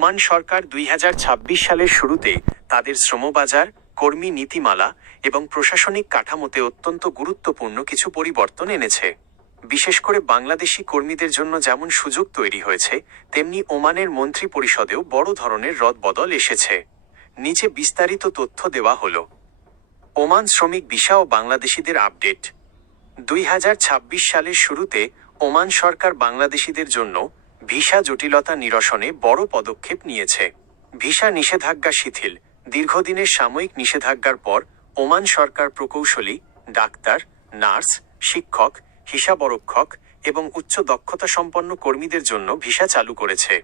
Oman সরকার 2026 সালের শুরুতে তাদের শ্রমবাজার, কর্মী নীতিমালা এবং প্রশাসনিক কাঠামোতে অত্যন্ত গুরুত্বপূর্ণ কিছু পরিবর্তন এনেছে। বিশেষ করে বাংলাদেশি কর্মীদের জন্য যেমন সুযোগ তৈরি হয়েছে, তেমনি ওমানের মন্ত্রী পরিষদেও বড় ধরনের রদবদল এসেছে। নিচে বিস্তারিত তথ্য দেওয়া হলো। ওমান শ্রমিক ভিসা ও বাংলাদেশিদের আপডেট। 2026 সালের শুরুতে ওমান সরকার বাংলাদেশিদের জন্য ভিসা জটিলতা নিরসনে বড় পদক্ষেপ নিয়েছে। ভিসা নিষেধাজ্ঞা শিথিল। দীর্ঘদিনের সাময়িক নিষেধাজ্ঞার পর ওমান সরকার প্রকৌশলী, ডাক্তার, নার্স, শিক্ষক, হিসাবরক্ষক এবং উচ্চ দক্ষতা সম্পন্ন কর্মীদের জন্য ভিসা চালু করেছে।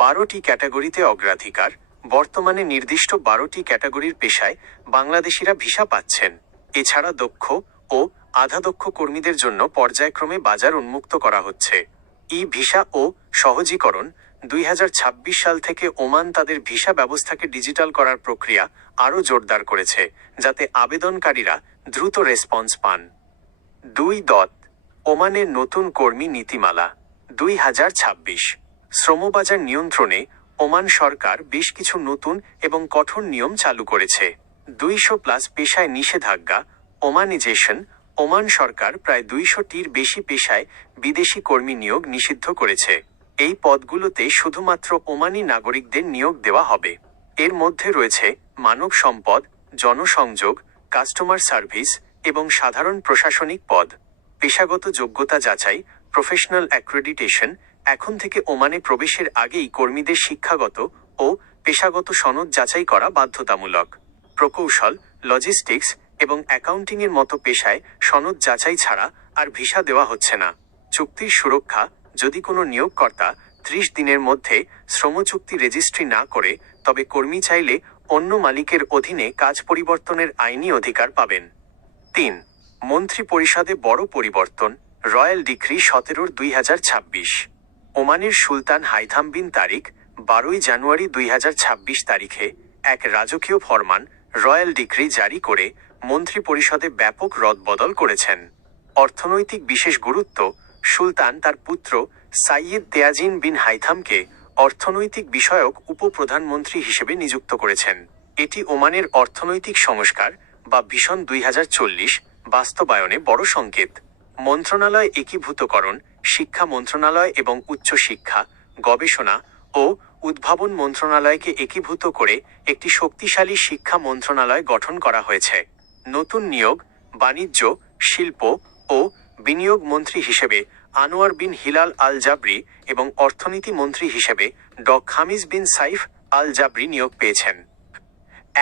12টি ক্যাটাগরিতে অগ্রাধিকার। বর্তমানে নির্দিষ্ট 12টি ক্যাটাগরির পেশায় বাংলাদেশিরা ভিসা পাচ্ছেন। এছাড়া দক্ষ ও আধাদক্ষ কর্মীদের জন্য পর্যায়ক্রমে বাজার উন্মুক্ত করা হচ্ছে। ভিসা ও সহজীকরণ। 2026 সাল থেকে ওমান তাদের ভিসা ব্যবস্থাকে ডিজিটাল করার প্রক্রিয়া আরও জোরদার করেছে, যাতে আবেদনকারীরা দ্রুত রেসপন্স পান। 2. ওমানের নতুন কর্মী নীতিমালা 2026। শ্রমবাজার নিয়ন্ত্রণে ওমান সরকার বেশ কিছু নতুন এবং কঠোর নিয়ম চালু করেছে। 200+ পেশায় নিষেধাজ্ঞা, ওমানিজেশন। ওমান সরকার প্রায় 200টির বেশি পেশায় বিদেশি কর্মী নিয়োগ নিষিদ্ধ করেছে। এই পদগুলোতে শুধুমাত্র ওমানি নাগরিকদের নিয়োগ দেওয়া হবে। এর মধ্যে রয়েছে মানব সম্পদ, জনসংযোগ, কাস্টমার সার্ভিস এবং সাধারণ প্রশাসনিক পদ। পেশাগত যোগ্যতা যাচাই, প্রফেশনাল অ্যাক্রেডিটেশন। এখন থেকে ওমানে প্রবেশের আগেই কর্মীদের শিক্ষাগত ও পেশাগত সনদ যাচাই করা বাধ্যতামূলক। প্রকৌশল, লজিস্টিক্স এবং অ্যাকাউন্টিংয়ের মতো পেশায় সনদ যাচাই ছাড়া আর ভিসা দেওয়া হচ্ছে না। চুক্তির সুরক্ষা। যদি কোনো নিয়োগকর্তা 30 দিনের মধ্যে শ্রমচুক্তি রেজিস্ট্রি না করে, তবে কর্মী চাইলে অন্য মালিকের অধীনে কাজ পরিবর্তনের আইনি অধিকার পাবেন। 3. মন্ত্রী পরিষদে বড় পরিবর্তন। Royal decree 17/2026। ওমানের সুলতান হাইথাম বিন তারিক 12 জানুয়ারি 2026 তারিখে এক রাজকীয় ফরমান, রয়্যাল ডিক্রি জারি করে মন্ত্রী পরিষদে ব্যাপক রদবদল করেছেন। অর্থনৈতিক বিশেষ গুরুত্ব। সুলতান তার পুত্র সাইয়েদ তেয়াজিন বিন হাইথামকে অর্থনৈতিক বিষয়ক উপপ্রধানমন্ত্রী হিসেবে নিযুক্ত করেছেন। এটি ওমানের অর্থনৈতিক সংস্কার বা ভিশন 2040 বাস্তবায়নে বড় সংকেত। মন্ত্রণালয় একীভূতকরণ। শিক্ষা মন্ত্রণালয় এবং উচ্চ শিক্ষা, গবেষণা ও উদ্ভাবন মন্ত্রণালয়কে একীভূত করে একটি শক্তিশালী শিক্ষা মন্ত্রণালয় গঠন করা হয়েছে। নতুন নিয়োগ। বাণিজ্য, শিল্প ও বিনিয়োগ মন্ত্রী হিসেবে আনোয়ার বিন হিলাল আল জাবরি এবং অর্থনীতি মন্ত্রী হিসেবে খামিজ বিন সাইফ আল জাবরি নিয়োগ পেয়েছেন।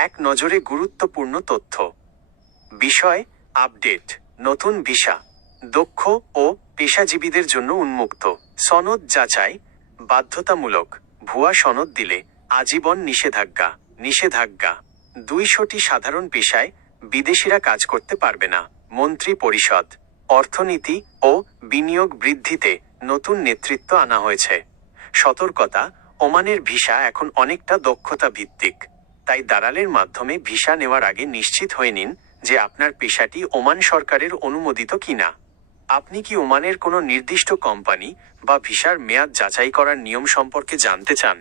এক নজরে গুরুত্বপূর্ণ তথ্য। বিষয় আপডেট। নতুন ভিসা দক্ষ ও পেশাজীবীদের জন্য উন্মুক্ত। সনদ যাচাই বাধ্যতামূলক। ভুয়া সনদ দিলে আজীবন নিষেধাজ্ঞা। 200টি সাধারণ পেশায় বিদেশিরা কাজ করতে পারবে না। মন্ত্রী পরিষদ। অর্থনীতি ও বিনিয়োগ বৃদ্ধিতে নতুন নেতৃত্ব আনা হয়েছে। সতর্কতা। ওমানের ভিসা এখন অনেকটা দক্ষতা ভিত্তিক, তাই দালালের মাধ্যমে ভিসা নেওয়ার আগে নিশ্চিত হয়ে নিন যে আপনার পেশাটি ওমান সরকারের অনুমোদিত কিনা। আপনি কি ওমানের কোনো নির্দিষ্ট কোম্পানি বা ভিসার মেয়াদ যাচাই করার নিয়ম সম্পর্কে জানতে চান?